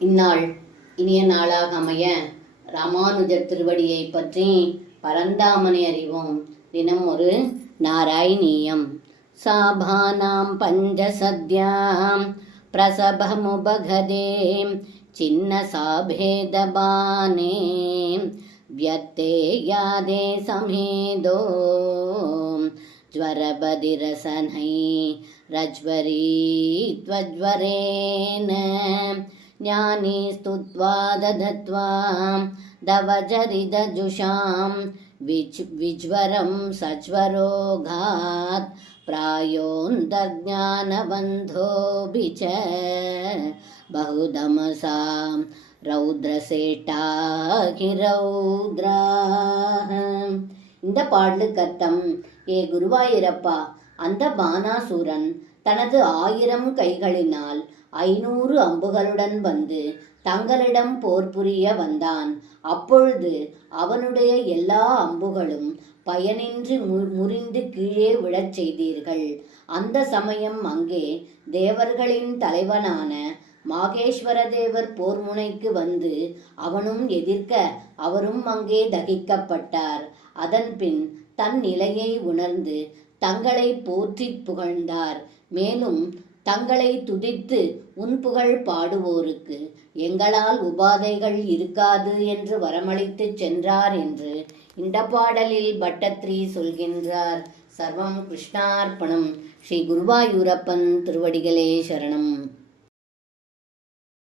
இந்நாள் இனிய நாளாக அமைய ராமானுஜர் திருவடியை பற்றி பரந்தாமனை அறிவோம். தினம் ஒரு நாராயணீயம். சாபானாம் பஞ்சசத்யாம் பிரசபமுபகதே சின்ன சாபேதபானே வியத்தே யாதே சமேதோ ஜ்வரபதிரசனை ரஜ்வரி த்வஜ்வரேன ஞானி ஸ்துத்வா ததத்வா தவஜரிதஜுஷாம் விஜ்வரம் சஜ்வரோகாத் பிராயோந்தர்ஞானபந்தோபி ச பகுதமசாம் ரௌத்ரசேட்டா ஹிரௌத்ராஹ. இந்த பாடலுக்கு அர்த்தம்: ஏ குருவாயூரப்பா, அந்த பானாசூரன் தனது 1000 கைகளினால் 500 அம்புகளுடன் வந்து தங்களிடம் போர் புரிய வந்தான். அப்பொழுது அவனுடைய எல்லா அம்புகளும் பயனின்றி முறிந்து கீழே விழச் செய்தீர்கள். அந்த சமயம் அங்கே தேவர்களின் தலைவனான மாகேஸ்வர தேவர் போர் முனைக்கு வந்து அவனும் எதிர்க்க அவரும் அங்கே தகிக்கப்பட்டார். அதன்பின் தன் நிலையை உணர்ந்து தங்களை போற்றி புகழ்ந்தார். மேலும் தங்களை துதித்து உன் புகழ் பாடுவோருக்கு எங்களால் உபாதைகள் இருக்காது என்று வரமளித்து சென்றார் என்று இந்த பாடலில் பட்டத்ரி சொல்கின்றார். சர்வம் கிருஷ்ணார்ப்பணம். ஸ்ரீ குருவாயூரப்பன் திருவடிகளே சரணம்.